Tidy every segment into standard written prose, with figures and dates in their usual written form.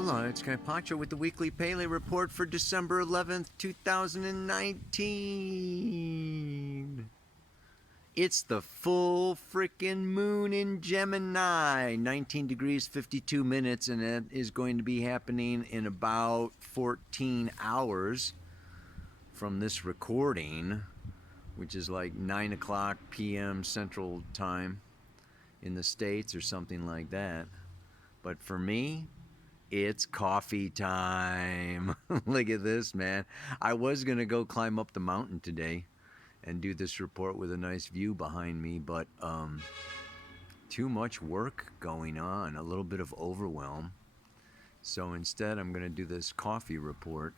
Hola, it's Guy Pacho with the weekly Pele report for December 11th, 2019. It's the full frickin' moon in Gemini, 19 degrees 52 minutes, and it is going to be happening in about 14 hours from this recording, which is like 9 o'clock p.m. Central Time in the States or something like that. But for me, it's coffee time. Look at this, man. I was going to go climb up the mountain today and do this report with a nice view behind me, but too much work going on, a little bit of overwhelm. So instead, I'm going to do this coffee report,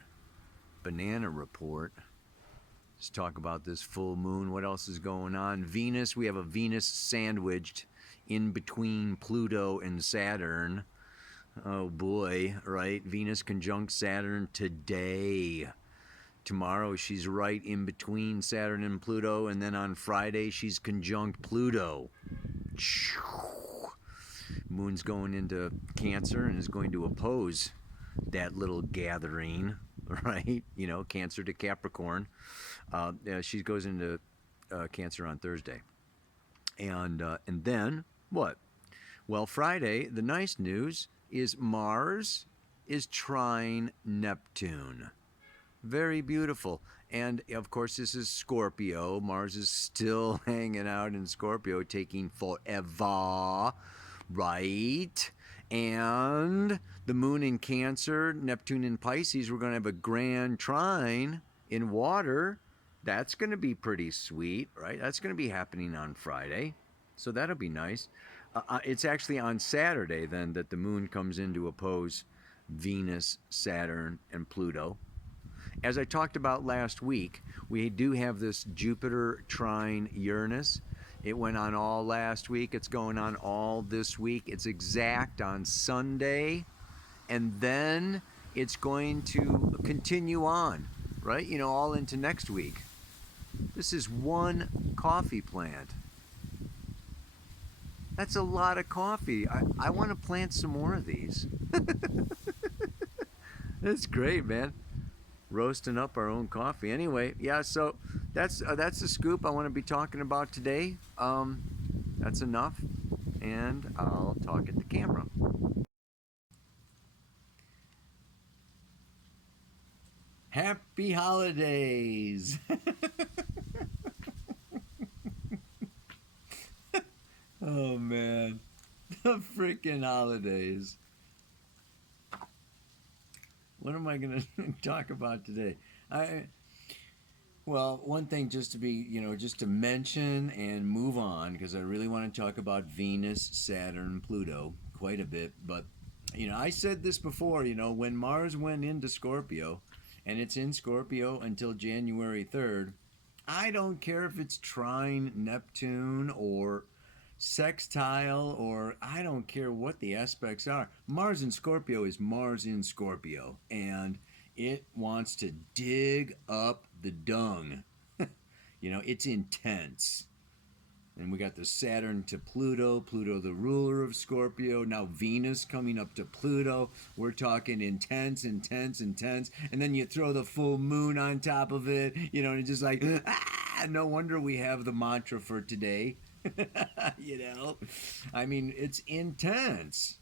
banana report. Just talk about this full moon. What else is going on? Venus, we have a Venus sandwiched in between Pluto and Saturn. Oh boy, right? Venus conjunct Saturn today. Tomorrow she's right in between Saturn and Pluto, and then on Friday she's conjunct Pluto. Moon's going into Cancer and is going to oppose that little gathering, right? You know, Cancer to Capricorn. She goes into Cancer on Thursday. And then what? Well, Friday, the nice news is Mars is trine Neptune. Very beautiful. And of course, this is Scorpio. Mars is still hanging out in Scorpio, taking forever, right? And the moon in Cancer, Neptune in Pisces, we're going to have a grand trine in water. That's going to be pretty sweet, right? That's going to be happening on Friday. So that'll be nice. It's actually on Saturday then that the moon comes in to oppose Venus, Saturn, and Pluto. As I talked about last week, we do have this Jupiter trine Uranus. It went on all last week. It's going on all this week. It's exact on Sunday. And then it's going to continue on, right? You know, all into next week. This is one coffee plant. That's a lot of coffee. I want to plant some more of these. That's great, man. Roasting up our own coffee. Anyway, yeah, so that's the scoop I want to be talking about today. That's enough, and I'll talk at the camera. Happy holidays! Oh man, the freaking holidays. What am I going to talk about today? Well, one thing just to be, just to mention and move on, because I really want to talk about Venus, Saturn, Pluto quite a bit. But, I said this before, when Mars went into Scorpio, and it's in Scorpio until January 3rd, I don't care if it's trine Neptune or sextile, or I don't care what the aspects are. Mars in Scorpio is Mars in Scorpio, and it wants to dig up the dung. It's intense. And we got the Saturn to Pluto, Pluto the ruler of Scorpio, now Venus coming up to Pluto. We're talking intense, intense, intense. And then you throw the full moon on top of it, and it's just like, no wonder we have the mantra for today. I mean, it's intense.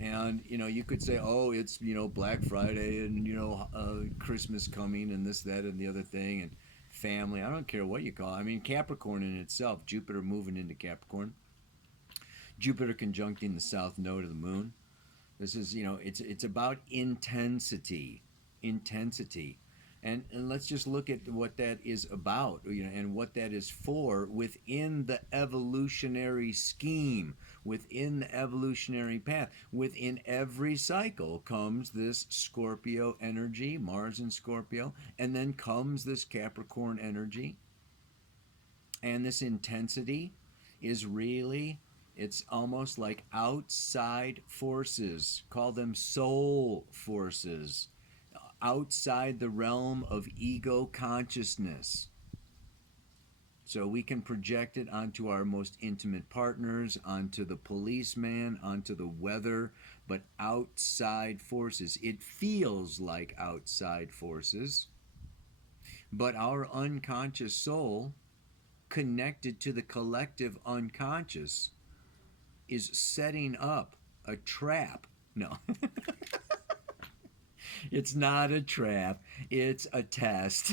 And you could say, oh, it's Black Friday and Christmas coming and this, that, and the other thing, and family. I don't care what you call it. I mean, Capricorn in itself, Jupiter moving into Capricorn, Jupiter conjuncting the south node of the moon. This is it's about intensity. And let's just look at what that is about, and what that is for within the evolutionary scheme, within the evolutionary path. Within every cycle comes this Scorpio energy, Mars in Scorpio, and then comes this Capricorn energy. And this intensity is really, it's almost like outside forces. Call them soul forces. Outside the realm of ego consciousness. So we can project it onto our most intimate partners, onto the policeman, onto the weather, but outside forces. It feels like outside forces, but our unconscious soul, connected to the collective unconscious, is setting up a trap. No. It's not a trap. It's a test.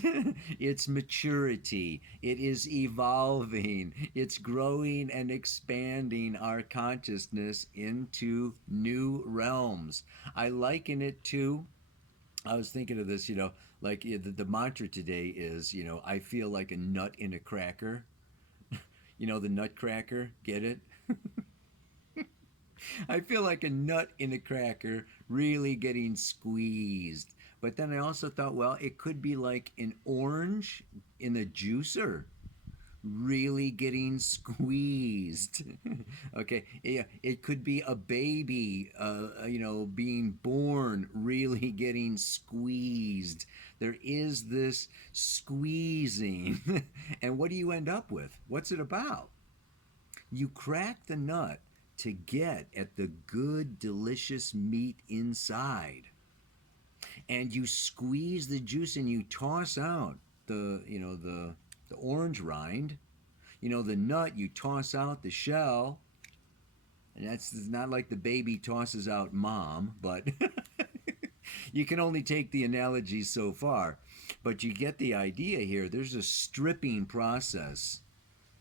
It's maturity. It is evolving. It's growing and expanding our consciousness into new realms. I liken it to, I was thinking of this, like the mantra today is, I feel like a nut in a cracker. The nutcracker, get it? I feel like a nut in a cracker really getting squeezed. But then I also thought, well, it could be like an orange in a juicer really getting squeezed. Okay, yeah, it could be a baby, being born really getting squeezed. There is this squeezing. And what do you end up with? What's it about? You crack the nut to get at the good, delicious meat inside. And you squeeze the juice and you toss out the orange rind. The nut, you toss out the shell. And that's not like the baby tosses out mom, but you can only take the analogy so far. But you get the idea here. There's a stripping process.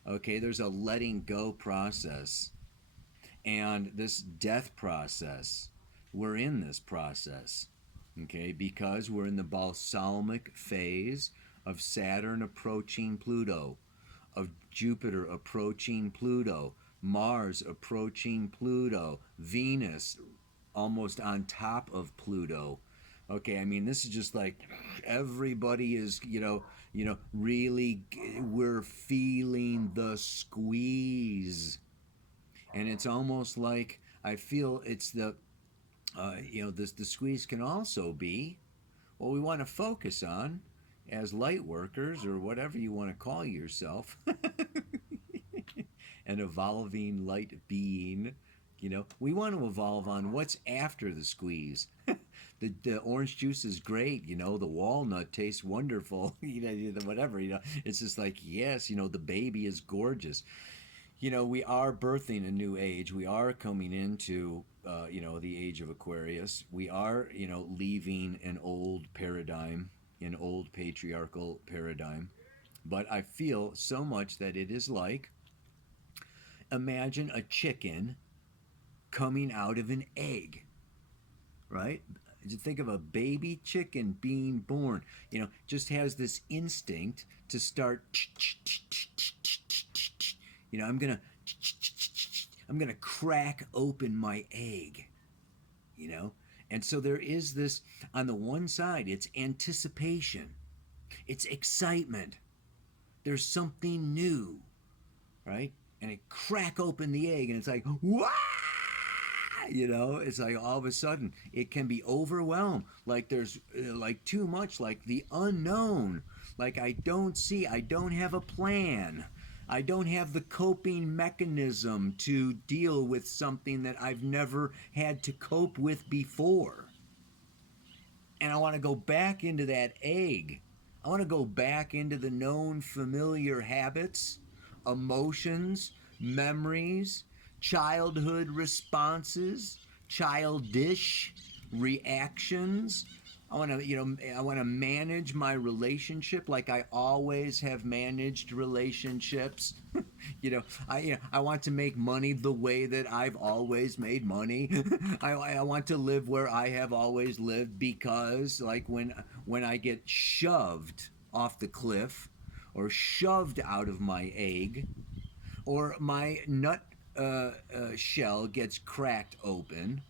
Okay, there's a letting go process. And this death process, we're in this process, okay, because we're in the balsamic phase of Saturn approaching Pluto, of Jupiter approaching Pluto, Mars approaching Pluto, Venus almost on top of Pluto. Okay, I mean, this is just like everybody is, really, we're feeling the squeeze. And it's almost like I feel it's the squeeze can also be what we want to focus on as light workers or whatever you want to call yourself, an evolving light being. We want to evolve on what's after the squeeze. The orange juice is great, the walnut tastes wonderful, whatever, it's just like, yes, the baby is gorgeous. We are birthing a new age. We are coming into, the age of Aquarius. We are, leaving an old paradigm, an old patriarchal paradigm. But I feel so much that it is like, imagine a chicken coming out of an egg, right? You think of a baby chicken being born, just has this instinct to start, I'm gonna crack open my egg, and so there is this, on the one side it's anticipation, it's excitement, there's something new, right? And it crack open the egg and it's like, wow, it's like all of a sudden it can be overwhelmed, like there's like too much, like the unknown, like I don't have a plan, I don't have the coping mechanism to deal with something that I've never had to cope with before. And I want to go back into that egg. I want to go back into the known familiar habits, emotions, memories, childhood responses, childish reactions. I want to manage my relationship like I always have managed relationships. I want to make money the way that I've always made money. I want to live where I have always lived, because like when I get shoved off the cliff or shoved out of my egg, or my nut shell gets cracked open,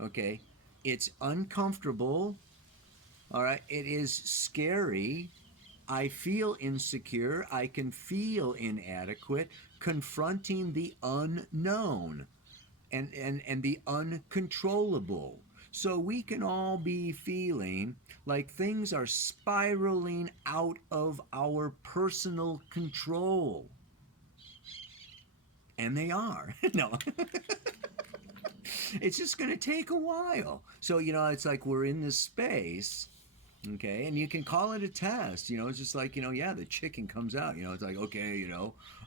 okay, it's uncomfortable. All right, it is scary. I feel insecure. I can feel inadequate, confronting the unknown and the uncontrollable. So we can all be feeling like things are spiraling out of our personal control. And they are. No. It's just going to take a while. So, it's like we're in this space. Okay, and you can call it a test. It's just like, yeah, the chicken comes out. It's like, okay,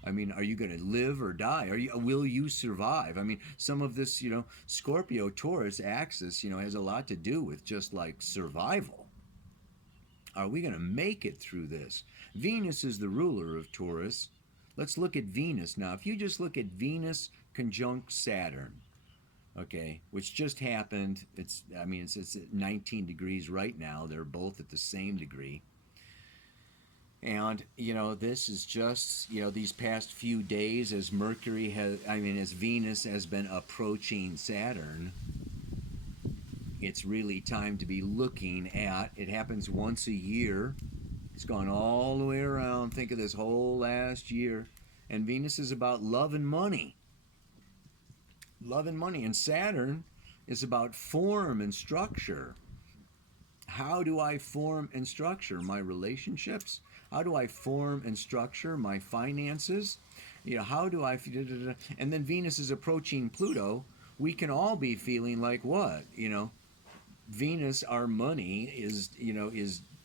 I mean, are you going to live or die? Will you survive? I mean, some of this, Scorpio Taurus axis, has a lot to do with just like survival. Are we going to make it through this? Venus is the ruler of Taurus. Let's look at Venus now. If you just look at Venus conjunct Saturn, okay, which just happened. It's at 19 degrees right now. They're both at the same degree. And, this is just, these past few days as as Venus has been approaching Saturn, it's really time to be looking at, it happens once a year. It's gone all the way around. Think of this whole last year. And Venus is about love and money. Love and money. And Saturn is about form and structure. How do I form and structure my relationships? How do I form and structure my finances? How do I... And then Venus is approaching Pluto. We can all be feeling like what? Venus, our money, is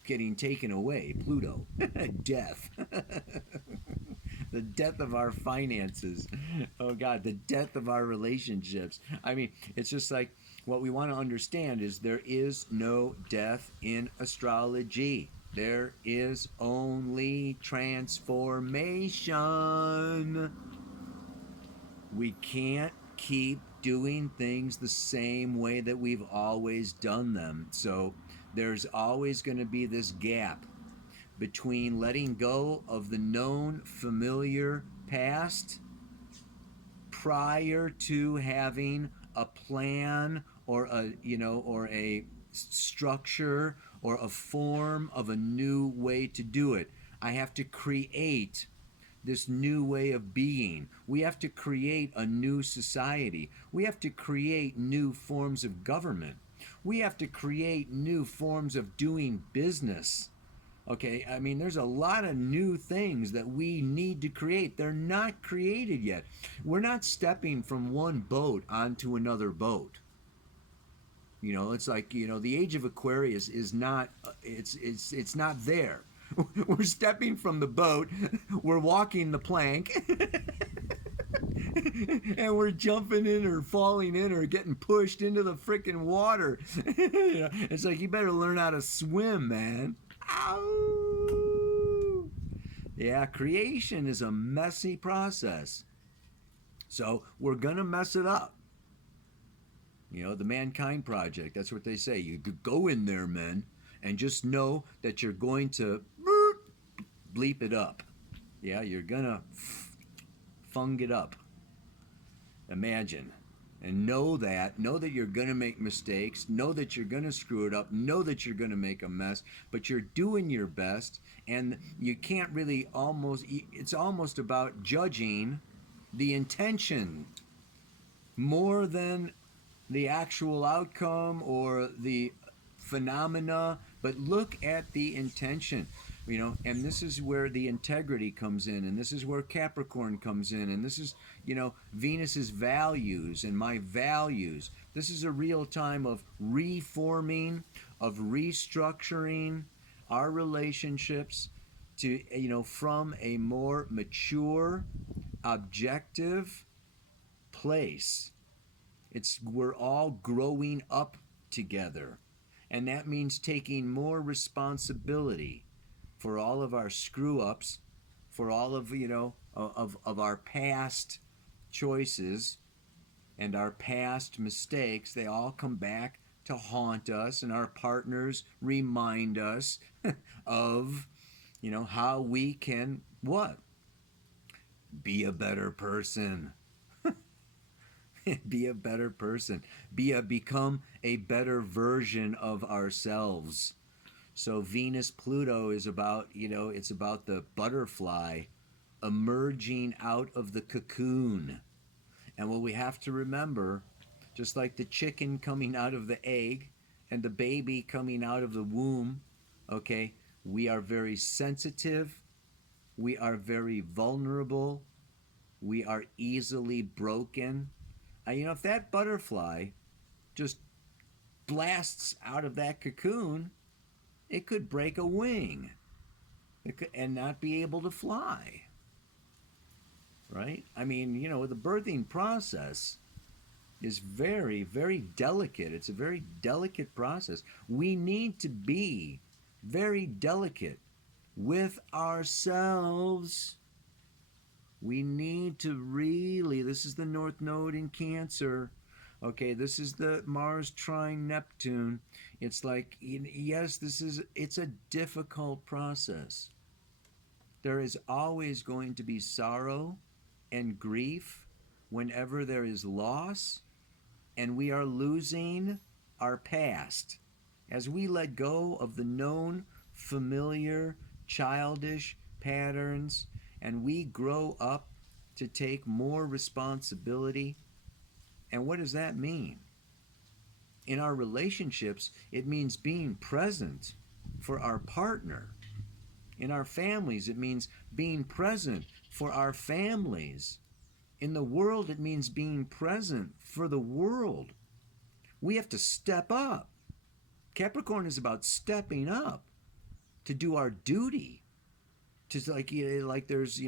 getting taken away. Pluto. Death. The death of our finances. Oh God, the death of our relationships. I mean, it's just like, what we want to understand is there is no death in astrology. There is only transformation. We can't keep doing things the same way that we've always done them. So there's always going to be this gap between letting go of the known familiar past prior to having a plan or a structure or a form of a new way to do it. I have to create this new way of being. We have to create a new society. We have to create new forms of government. We have to create new forms of doing business. Okay, I mean, there's a lot of new things that we need to create. They're not created yet. We're not stepping from one boat onto another boat. It's like, the age of Aquarius is not, it's not there. We're stepping from the boat, we're walking the plank, and we're jumping in or falling in or getting pushed into the freaking water. It's like, you better learn how to swim, man. Ow! Yeah, creation is a messy process. So we're going to mess it up. The Mankind Project, that's what they say. You could go in there, men, and just know that you're going to bleep it up. Yeah, you're going to fung it up. Imagine. And know that you're going to make mistakes, know that you're going to screw it up, know that you're going to make a mess, but you're doing your best, and you can't really it's almost about judging the intention more than the actual outcome or the phenomena, but look at the intention. And this is where the integrity comes in, and this is where Capricorn comes in, and this is, Venus's values and my values. This is a real time of reforming, of restructuring our relationships to, from a more mature, objective place. We're all growing up together, and that means taking more responsibility for all of our screw-ups, for all of, of our past choices and our past mistakes. They all come back to haunt us, and our partners remind us of, how we can, what? Be a better person. Be a better person. Become a better version of ourselves. So Venus Pluto is about, it's about the butterfly emerging out of the cocoon. And what we have to remember, just like the chicken coming out of the egg and the baby coming out of the womb. Okay, we are very sensitive, we are very vulnerable, we are easily broken. If that butterfly just blasts out of that cocoon, it could break a wing, and not be able to fly, right? The birthing process is very, very delicate. It's a very delicate process. We need to be very delicate with ourselves. We need to really, this is the North Node in Cancer. Okay, this is the Mars trine Neptune. It's like, yes, it's a difficult process. There is always going to be sorrow and grief whenever there is loss, and we are losing our past. As we let go of the known, familiar, childish patterns, and we grow up to take more responsibility. And what does that mean? In our relationships, it means being present for our partner. In our families, it means being present for our families. In the world, it means being present for the world. We have to step up. Capricorn is about stepping up to do our duty. To like there's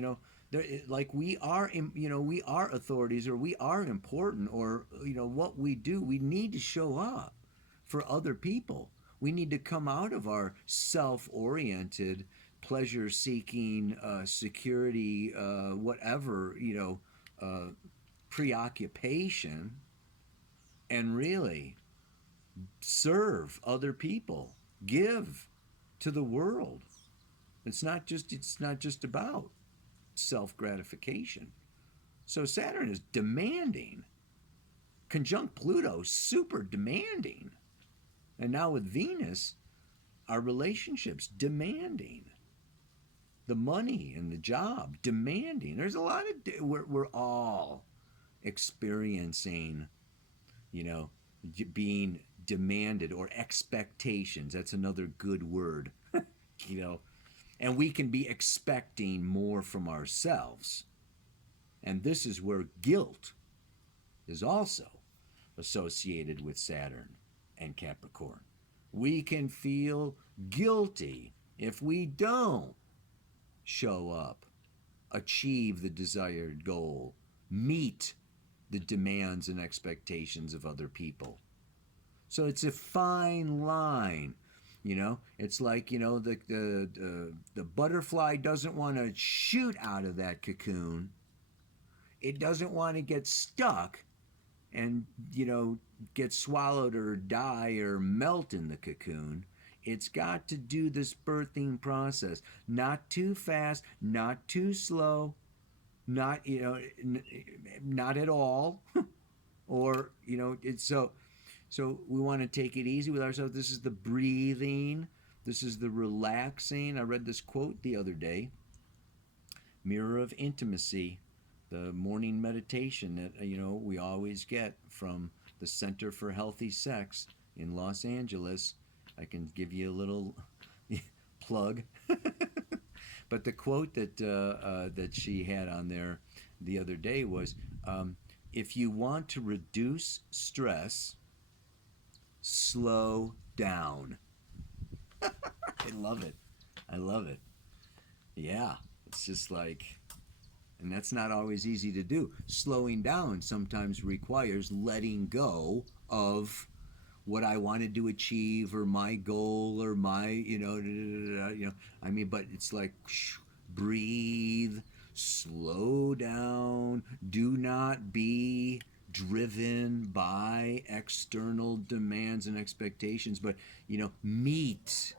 there, like we are authorities, or we are important, or what we do, we need to show up for other people. We need to come out of our self-oriented, pleasure-seeking, security, whatever preoccupation, and really serve other people, give to the world. It's not just about self-gratification. So Saturn is demanding. Conjunct Pluto, super demanding. And now with Venus, our relationships demanding. The money and the job demanding. There's a lot of, we're all experiencing, being demanded, or expectations. That's another good word. And we can be expecting more from ourselves. And this is where guilt is also associated with Saturn and Capricorn. We can feel guilty if we don't show up, achieve the desired goal, meet the demands and expectations of other people. So it's a fine line. It's like, the butterfly doesn't want to shoot out of that cocoon. It doesn't want to get stuck and, get swallowed or die or melt in the cocoon. It's got to do this birthing process. Not too fast, not too slow, not, not at all. Or, it's so we want to take it easy with ourselves. This is the breathing. This is the relaxing. I read this quote the other day. Mirror of Intimacy, the morning meditation that we always get from the Center for Healthy Sex in Los Angeles. I can give you a little plug. But the quote that she had on there the other day was, if you want to reduce stress, slow down. I love it. I love it. Yeah, it's just like, and that's not always easy to do. Slowing down sometimes requires letting go of what I wanted to achieve, or my goal, or my, but it's like, breathe, slow down, do not be driven by external demands and expectations, but meet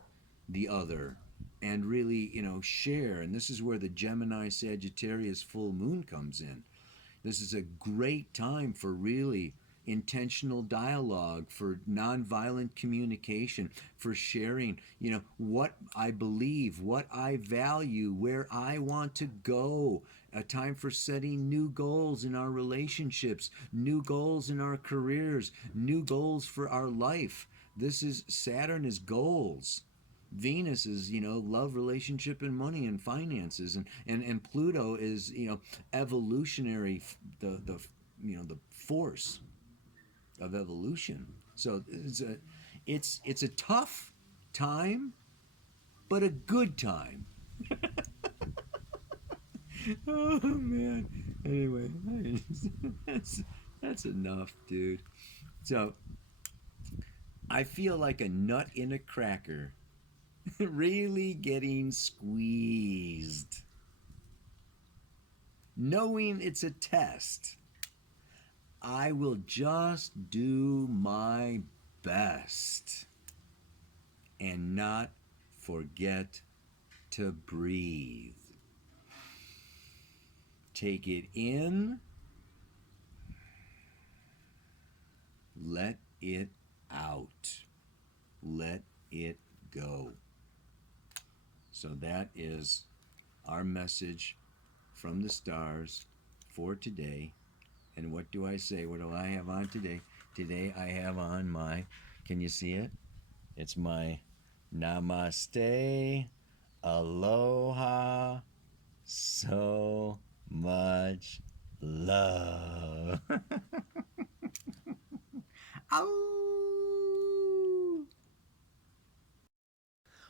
the other and really share. And this is where the Gemini Sagittarius full moon comes in. This is a great time for really intentional dialogue, for nonviolent communication, for sharing what I believe, what I value, where I want to go, a time for setting new goals in our relationships, new goals in our careers, new goals for our life. This is Saturn is goals. Venus is, love, relationship, and money and finances, and Pluto is, evolutionary, the force of evolution. So it's a tough time, but a good time. Oh man. Anyway, that's enough, dude. So I feel like a nut in a cracker, really getting squeezed, knowing it's a test. I will just do my best and not forget to breathe. Take it in, let it out, let it go. So that is our message from the stars for today. And what do I say? What do I have on today? Today I have on my, can you see it? It's my Namaste, Aloha, so much love. Ow!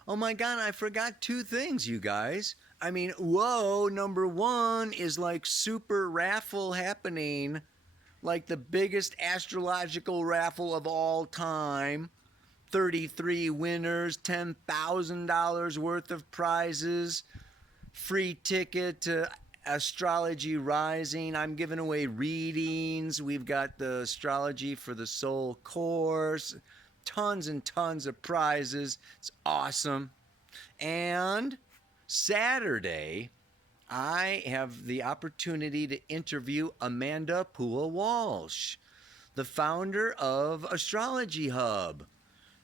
Oh my God, I forgot two things, you guys. I mean, whoa, number one is like super raffle happening, like the biggest astrological raffle of all time. 33 winners, $10,000 worth of prizes, free ticket to Astrology Rising. I'm giving away readings. We've got the Astrology for the Soul course. Tons and tons of prizes. It's awesome. And Saturday, I have the opportunity to interview Amanda Pua Walsh, the founder of Astrology Hub.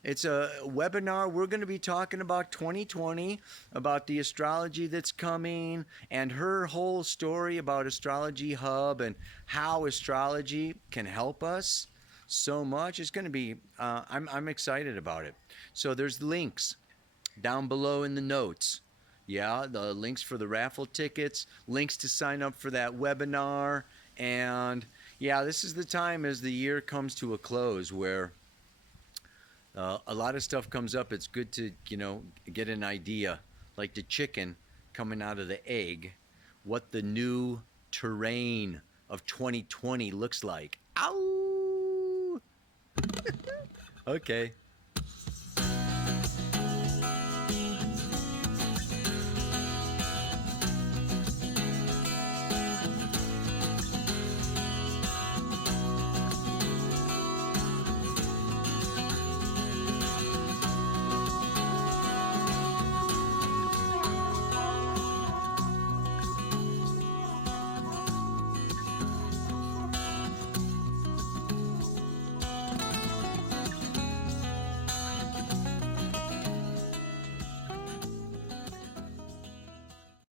It's a webinar. We're going to be talking about 2020, about the astrology that's coming, and her whole story about Astrology Hub and how astrology can help us so much. It's going to be, I'm excited about it. So there's links down below in the notes. Yeah, the links for the raffle tickets, links to sign up for that webinar. And yeah, this is the time as the year comes to a close where a lot of stuff comes up. It's good to, get an idea, like the chicken coming out of the egg, what the new terrain of 2020 looks like. Ow! Okay.